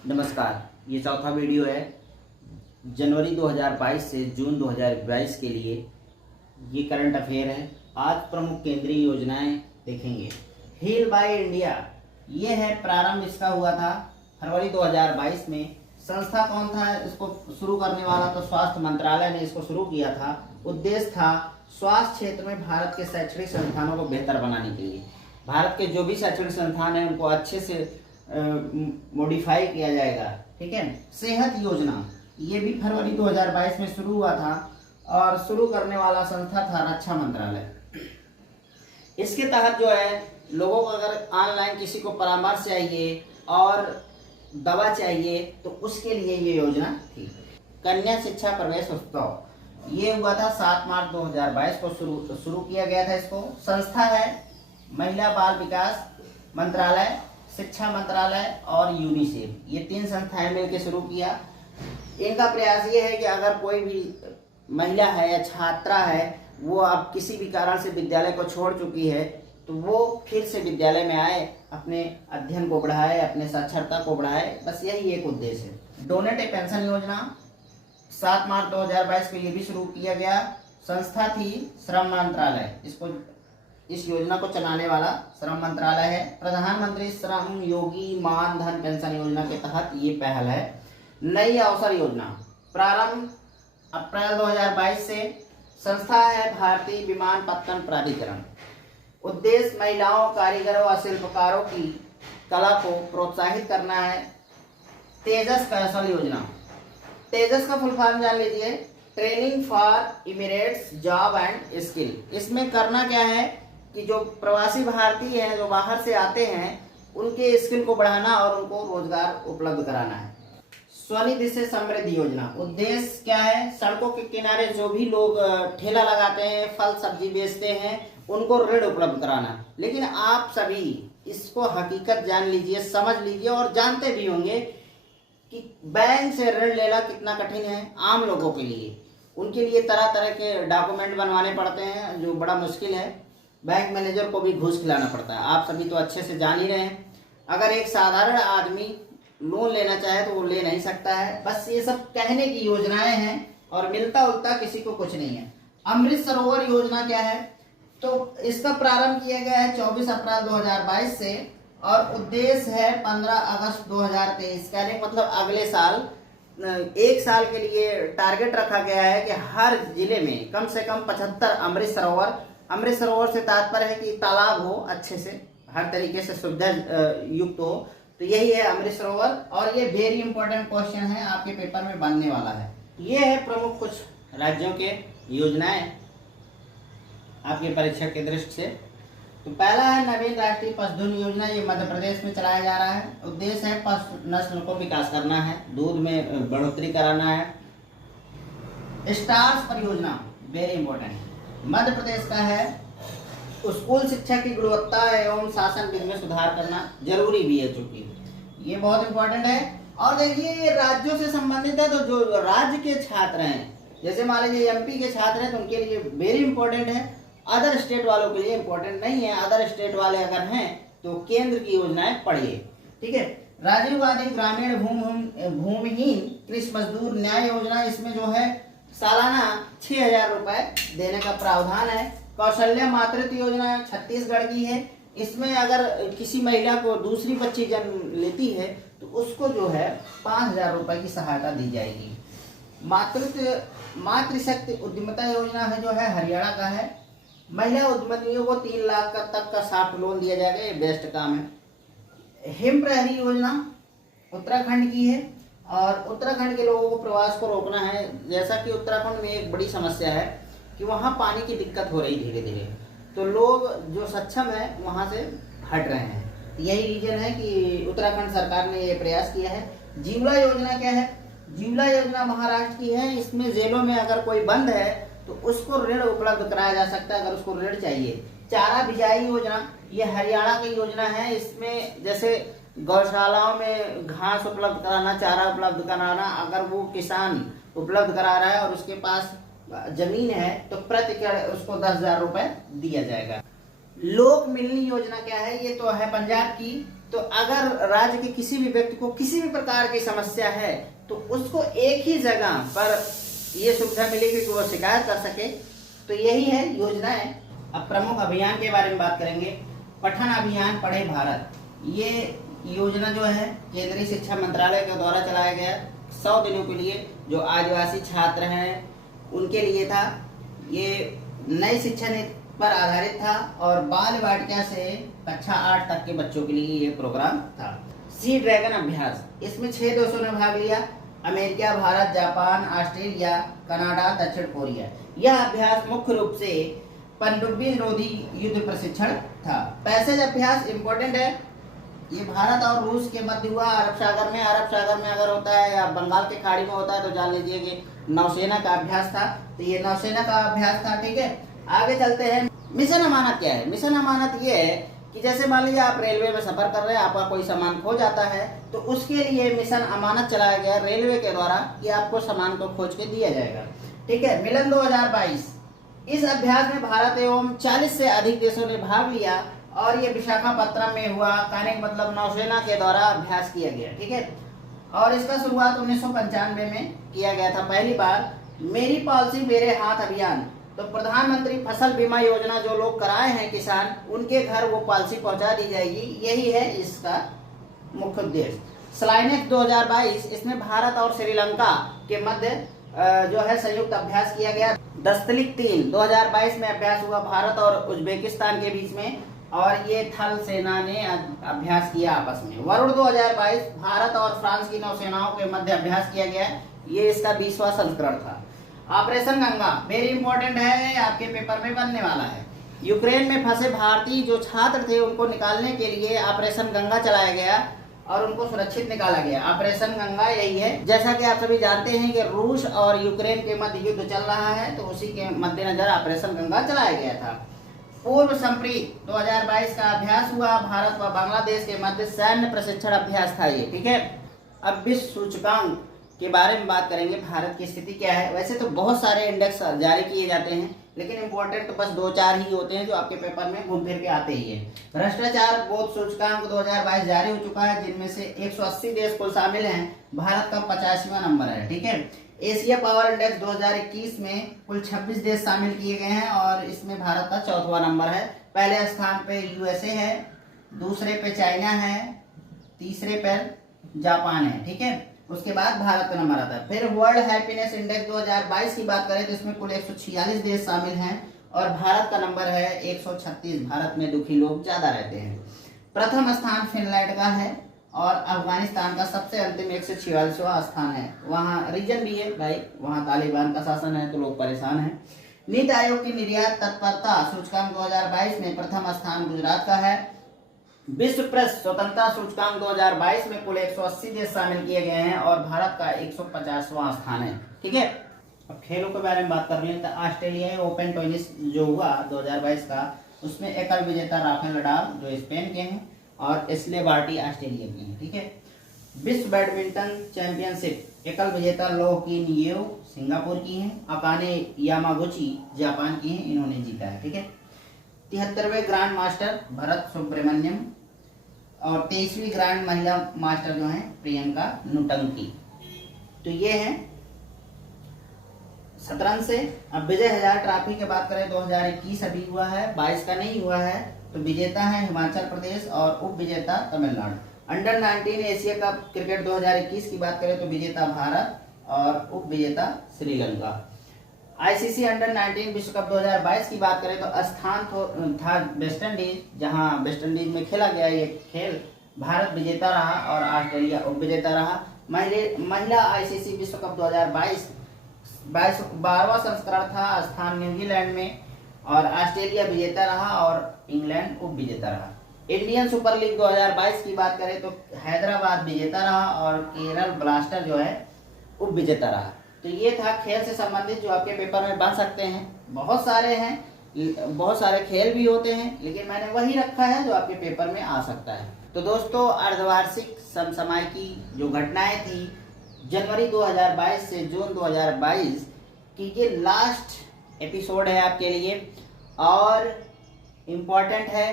नमस्कार, ये चौथा वीडियो है जनवरी 2022 से जून 2022 के लिए। ये करंट अफेयर है। आज प्रमुख केंद्रीय योजनाएं देखेंगे। हील बाय इंडिया, ये है प्रारंभ इसका हुआ था फरवरी 2022 में। संस्था कौन था इसको शुरू करने वाला? तो स्वास्थ्य मंत्रालय ने इसको शुरू किया था। उद्देश्य था स्वास्थ्य क्षेत्र में भारत के शैक्षणिक संस्थानों को बेहतर बनाने के लिए। भारत के जो भी शैक्षणिक संस्थान हैं उनको अच्छे से मॉडिफाई किया जाएगा। ठीक है। सेहत योजना, ये भी फरवरी 2022 में शुरू हुआ था और शुरू करने वाला संस्था था रक्षा मंत्रालय। इसके तहत जो है लोगों को अगर ऑनलाइन किसी को परामर्श चाहिए और दवा चाहिए तो उसके लिए ये योजना थी। कन्या शिक्षा प्रवेश उत्सव, ये हुआ था 7 मार्च 2022 को शुरू किया गया था। इसको संस्था है महिला बाल विकास मंत्रालय, शिक्षा मंत्रालय और यूनिसेफ, ये 3 संस्थाएं मिलकर शुरू किया। इनका प्रयास ये है कि अगर कोई भी महिला है या छात्रा है वो अब किसी भी कारण से विद्यालय को छोड़ चुकी है तो वो फिर से विद्यालय में आए, अपने अध्ययन को बढ़ाए, अपने साक्षरता को बढ़ाए। बस यही एक उद्देश्य है। डोनेट ए पेंशन योजना 7 मार्च 2022 को ये भी शुरू किया गया। संस्था थी श्रम मंत्रालय, इस योजना को चलाने वाला श्रम मंत्रालय है। प्रधानमंत्री श्रम योगी मान धन पेंशन योजना के तहत ये पहल है। नई अवसर योजना प्रारंभ अप्रैल 2022 से। संस्था है भारतीय विमानपत्तन प्राधिकरण। उद्देश्य महिलाओं, कारीगरों और शिल्पकारों की कला को प्रोत्साहित करना है। तेजस कौशल योजना, तेजस का फुल फॉर्म जान लीजिए, training for emirates job and skill. इसमें करना क्या है कि जो प्रवासी भारतीय हैं जो बाहर से आते हैं उनके स्किल को बढ़ाना और उनको रोजगार उपलब्ध कराना है। स्वनिधि से समृद्धि योजना, उद्देश्य क्या है? सड़कों के किनारे जो भी लोग ठेला लगाते हैं, फल सब्जी बेचते हैं, उनको ऋण उपलब्ध कराना। लेकिन आप सभी इसको हकीकत जान लीजिए, समझ लीजिए और जानते भी होंगे कि बैंक से ऋण लेना कितना कठिन है आम लोगों के लिए। उनके लिए तरह तरह के डॉक्यूमेंट बनवाने पड़ते हैं जो बड़ा मुश्किल है। बैंक मैनेजर को भी घूस खिलाना पड़ता है। आप सभी तो अच्छे से जान ही रहे हैं। अगर एक साधारण आदमी लोन लेना चाहे तो वो ले नहीं सकता है। बस ये सब कहने की योजनाएं हैं और मिलता उलता किसी को कुछ नहीं है। अमृत सरोवर योजना क्या है? तो इसका प्रारंभ किया गया है 24 अप्रैल 2022 से और उद्देश्य है 15 अगस्त 2023 का, मतलब अगले साल। 1 साल के लिए टारगेट रखा गया है कि हर जिले में कम से कम 75 अमृत सरोवर से तात्पर्य है कि तालाब हो, अच्छे से हर तरीके से सुविधा युक्त हो। तो यही है अमृत सरोवर और ये वेरी इंपॉर्टेंट क्वेश्चन है, आपके पेपर में बनने वाला है। ये है प्रमुख कुछ राज्यों के योजनाएं आपके परीक्षा के दृष्टि से। तो पहला है नवीन राष्ट्रीय पशुधन योजना, ये मध्य प्रदेश में चलाया जा रहा है। उद्देश्य है पशु नस्ल को विकास करना है, दूध में बढ़ोतरी कराना है। स्टार्स परियोजना वेरी इंपॉर्टेंट, मध्य प्रदेश का है। स्कूल शिक्षा की गुणवत्ता एवं शासन विधि में सुधार करना जरूरी भी है, चूंकि ये बहुत इंपॉर्टेंट है। और देखिए ये राज्यों से संबंधित है, तो जो राज्य के छात्र हैं, जैसे मान लीजिए एमपी के छात्र हैं तो उनके लिए वेरी इंपॉर्टेंट है। अदर स्टेट वालों के लिए इंपॉर्टेंट नहीं है। अदर स्टेट वाले अगर हैं तो केंद्र की योजनाएं पढ़िए। ठीक है। राजीव गांधी ग्रामीण भूमिहीन कृषि मजदूर न्याय योजना, इसमें जो है सालाना 6,000 रुपए देने का प्रावधान है। कौशल्या मातृत्व योजना छत्तीसगढ़ की है। इसमें अगर किसी महिला को दूसरी बच्ची जन्म लेती है तो उसको जो है 5,000 रुपए की सहायता दी जाएगी। मातृशक्ति उद्यमिता योजना है जो है हरियाणा का है। महिला उद्यमियों को 3 लाख तक का सॉफ्ट लोन दिया जाएगा, ये बेस्ट काम है। हिम प्रहरी योजना उत्तराखंड की है और उत्तराखंड के लोगों को प्रवास को रोकना है। जैसा कि उत्तराखंड में एक बड़ी समस्या है कि वहाँ पानी की दिक्कत हो रही धीरे धीरे, तो लोग जो सक्षम है वहाँ से हट रहे हैं। यही रीजन है कि उत्तराखंड सरकार ने ये प्रयास किया है। जीवला योजना क्या है? जीवला योजना महाराष्ट्र की है। इसमें जेलों में अगर कोई बंद है तो उसको ऋण उपलब्ध कराया जा सकता है अगर उसको ऋण चाहिए। चारा बिजाई योजना, ये हरियाणा की योजना है। इसमें जैसे गौशालाओं में घास उपलब्ध कराना, चारा उपलब्ध कराना, अगर वो किसान उपलब्ध करा रहा है और उसके पास जमीन है तो प्रति एकड़ उसको 10,000 रुपए दिया जाएगा। लोक मिलनी योजना क्या है? ये तो है पंजाब की। तो अगर राज्य के किसी भी व्यक्ति को किसी भी प्रकार की समस्या है तो उसको एक ही जगह पर ये सुविधा मिलेगी कि वो शिकायत कर सके। तो यही है योजनाएं। अब प्रमुख अभियान के बारे में बात करेंगे। पठन अभियान पढ़े भारत, ये योजना जो है केंद्रीय शिक्षा मंत्रालय के द्वारा चलाया गया 100 दिनों के लिए, जो आदिवासी छात्र हैं उनके लिए था। ये नई शिक्षा नीति पर आधारित था और बाल वाटिका से कक्षा 8 तक के बच्चों के लिए ये प्रोग्राम था। सी ड्रैगन अभ्यास, इसमें 6 देशों ने भाग लिया, America, Bharat, Japan, Australia, Canada, दक्षिण कोरिया। यह अभ्यास मुख्य रूप से पनडुब्बी रोधी युद्ध प्रशिक्षण था। पैसेज अभ्यास इम्पोर्टेंट है, ये भारत और रूस के मध्य हुआ अरब सागर में। अरब सागर में अगर होता है या बंगाल की खाड़ी में होता है तो जान लीजिए कि नौसेना का अभ्यास था। तो ये नौसेना का अभ्यास था, ठीक है। आगे चलते हैं। मिशन अमानत क्या है? मिशन अमानत ये है कि जैसे मान लीजिए आप रेलवे में सफर कर रहे हैं, आपका कोई सामान खो जाता है तो उसके लिए मिशन अमानत चलाया गया रेलवे के द्वारा कि आपको सामान को खोज के दिया जाएगा, ठीक है। मिलन 2022, इस अभ्यास में भारत एवं 40 से अधिक देशों ने भाग लिया और ये विशाखापत्तनम में हुआ। कहने का मतलब नौसेना के द्वारा अभ्यास किया गया, ठीक है। और इसका शुरुआत 1995 में किया गया था पहली बार। मेरी पॉलिसी मेरे हाथ अभियान, तो प्रधानमंत्री फसल बीमा योजना जो लोग कराए हैं किसान, उनके घर वो पॉलिसी पहुंचा दी जाएगी, यही है इसका मुख्य उद्देश्य। स्लाइनेक्स 2022, इसमें भारत और श्रीलंका के मध्य जो है संयुक्त अभ्यास किया गया। दस्तलिक 3 2022 में अभ्यास हुआ भारत और उज्बेकिस्तान के बीच में, और ये थल सेना ने अभ्यास किया आपस में। वरुण 2022 भारत और फ्रांस की नौसेनाओं के मध्य अभ्यास किया गया, ये इसका 20वां संस्करण था। ऑपरेशन गंगा वेरी इंपॉर्टेंट है, आपके पेपर में बनने वाला है। यूक्रेन में फंसे भारतीय जो छात्र थे उनको निकालने के लिए ऑपरेशन गंगा चलाया गया और उनको सुरक्षित निकाला गया। ऑपरेशन गंगा यही है। जैसा कि आप सभी जानते हैं कि रूस और यूक्रेन के मध्य युद्ध चल रहा है, तो उसी के मद्देनजर ऑपरेशन गंगा चलाया गया था। पूर्व संप्रीत 2022 का अभ्यास हुआ, भारत व बांग्लादेश के मध्य सैन्य प्रशिक्षण अभ्यास था ये, ठीक है। अब विश्व सूचकांक के बारे में बात करेंगे, भारत की स्थिति क्या है। वैसे तो बहुत सारे इंडेक्स जारी किए जाते हैं, लेकिन इंपॉर्टेंट तो बस 2-4 ही होते हैं जो आपके पेपर में घूम फिर के आते ही है। भ्रष्टाचार बोध सूचकांक 2022 जारी हो चुका है, जिनमें से 180 देश कुल शामिल हैं, भारत का 85वां नंबर है, ठीक है। एशिया पावर इंडेक्स 2021 में कुल 26 देश शामिल किए गए हैं और इसमें भारत का 4वां नंबर है। पहले स्थान पे यूएसए है, दूसरे पे चाइना है, तीसरे पर जापान है, ठीक है। उसके बाद भारत का नंबर आता है। फिर वर्ल्ड हैप्पीनेस इंडेक्स 2022 की बात करें तो इसमें कुल 146 देश शामिल हैं और भारत का नंबर है 136। भारत में दुखी लोग ज्यादा रहते हैं। प्रथम स्थान फिनलैंड का है और अफगानिस्तान का सबसे अंतिम 146वां स्थान है। वहाँ रीजन भी है भाई, वहाँ तालिबान का शासन है तो लोग परेशान हैं। नीति आयोग की निर्यात तत्परता सूचकांक 2022 में प्रथम स्थान गुजरात का है। विश्व प्रेस स्वतंत्रता सूचकांक 2022 में कुल 180 देश शामिल किए गए हैं और भारत का 150वां स्थान है, ठीक है। अब खेलों के बारे में बात कर रहे हैं तो ऑस्ट्रेलिया ओपन टेनिस जो हुआ 2022 का, उसमें एकल विजेता राफेल नडाल जो स्पेन के हैं और एशले बार्टी ऑस्ट्रेलिया की हैं, ठीक है। विश्व बैडमिंटन चैंपियनशिप एकल विजेता लो किन येव सिंगापुर की हैं, अकाने यामागुची जापान की हैं, इन्होंने जीता है, ठीक है। 73वें ग्रैंड मास्टर भरत सुब्रमण्यम और 23वीं ग्रैंड महिला मास्टर जो हैं प्रियंका नुटंकी। तो ये हैं शतरंज से। अब विजय हजार ट्रॉफी की बात करें 2021 अभी हुआ है, 22 का नहीं हुआ है। तो विजेता है हिमाचल प्रदेश और उप विजेता Tamil Nadu. Under 19 Asia cup cricket 2021 की बात करें तो विजेता भारत और उप विजेता श्रीलंका। आईसीसी अंडर 19 विश्व कप 2022 की बात करें तो स्थान था वेस्ट इंडीज, जहां वेस्ट इंडीज में खेला गया ये खेल। भारत विजेता रहा और ऑस्ट्रेलिया उप विजेता रहा। महिला आईसीसी विश्व कप 2022 12वां संस्करण था, स्थान न्यूजीलैंड में और ऑस्ट्रेलिया विजेता रहा और इंग्लैंड उप विजेता रहा। इंडियन सुपर लीग 2022 की बात करें तो हैदराबाद विजेता रहा और केरल ब्लास्टर जो है उप विजेता रहा। तो ये था खेल से संबंधित जो आपके पेपर में बन सकते हैं। बहुत सारे हैं, बहुत सारे खेल भी होते हैं, लेकिन मैंने वही रखा है जो आपके पेपर में आ सकता है। तो दोस्तों, अर्धवार्षिक समसामयिकी जो घटनाएं थी जनवरी 2022 से जून 2022 की, ये लास्ट एपिसोड है आपके लिए और इम्पोर्टेंट है।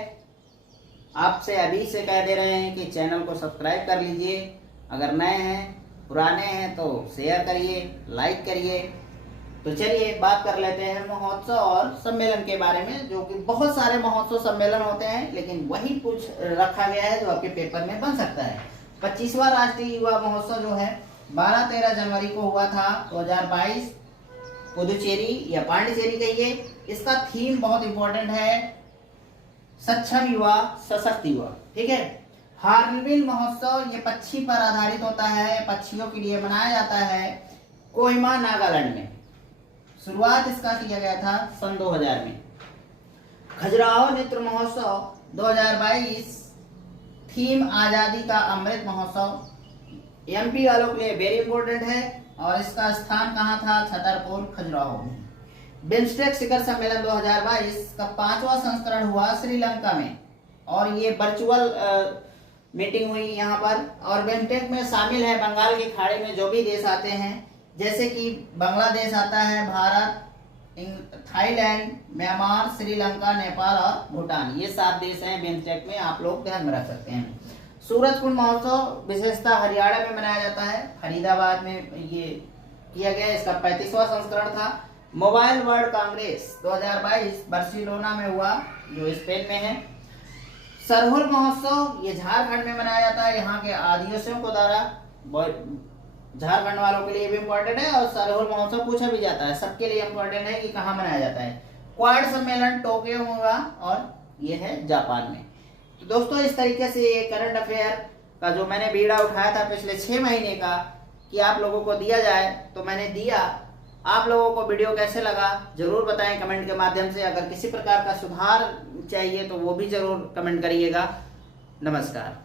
आपसे अभी से कह दे रहे हैं कि चैनल को सब्सक्राइब कर लीजिए, अगर नए हैं पुराने हैं तो शेयर करिए, लाइक करिए। तो चलिए बात कर लेते हैं महोत्सव और सम्मेलन के बारे में, जो कि बहुत सारे महोत्सव सम्मेलन होते हैं, लेकिन वही कुछ रखा गया है जो आपके पेपर में बन सकता है। 25वां राष्ट्रीय युवा महोत्सव जो है 12-13 जनवरी को हुआ था 2022, पुदुचेरी या पांडिचेरी कहिए। इसका थीम बहुत इंपॉर्टेंट है, सक्षम युवा सशक्त युवा। ठीक है। हार्नबिल महोत्सव ये पक्षी पर आधारित होता है, पक्षियों के लिए मनाया जाता है कोहिमा नागालैंड में। शुरुआत इसका किया गया था सन 2000 में। खजुराहो नृत्य महोत्सव 2022, थीम आजादी का अमृत महोत्सव। एमपी वालों के लिए वेरी इंपॉर्टेंट है और इसका स्थान कहाँ था? छतरपुर खजुराहो में। बिम्स्टेक शिखर सम्मेलन 2022 का 5वां संस्करण हुआ श्रीलंका में और ये वर्चुअल मीटिंग हुई यहाँ पर। और बिम्स्टेक में शामिल है बंगाल के खाड़ी में जो भी देश आते हैं, जैसे कि बांग्लादेश आता है, भारत, थाईलैंड, म्यांमार, श्रीलंका, नेपाल और भूटान। ये 7 देश हैं बिम्स्टेक में, आप लोग ध्यान में रख सकते हैं। सूरजकुंड महोत्सव विशेषता हरियाणा में मनाया जाता है, फरीदाबाद में ये किया गया। इसका 35वां संस्करण था। मोबाइल वर्ल्ड कांग्रेस 2022 बार्सिलोना में हुआ, जो स्पेन में है। सरहुल महोत्सव ये झारखंड में मनाया जाता है, यहाँ के आदिवासियों को द्वारा। झारखंड वालों के लिए भी इम्पोर्टेंट है और सरहुल महोत्सव पूछा भी जाता है, सबके लिए इम्पोर्टेंट है कि कहाँ मनाया जाता है। क्वाड सम्मेलन टोक्यो में हुआ और ये है जापान में। तो दोस्तों इस तरीके से ये करंट अफेयर का जो मैंने बीड़ा उठाया था पिछले 6 महीने का कि आप लोगों को दिया जाए, तो मैंने दिया। आप लोगों को वीडियो कैसे लगा जरूर बताएं कमेंट के माध्यम से। अगर किसी प्रकार का सुधार चाहिए तो वो भी जरूर कमेंट करिएगा। नमस्कार।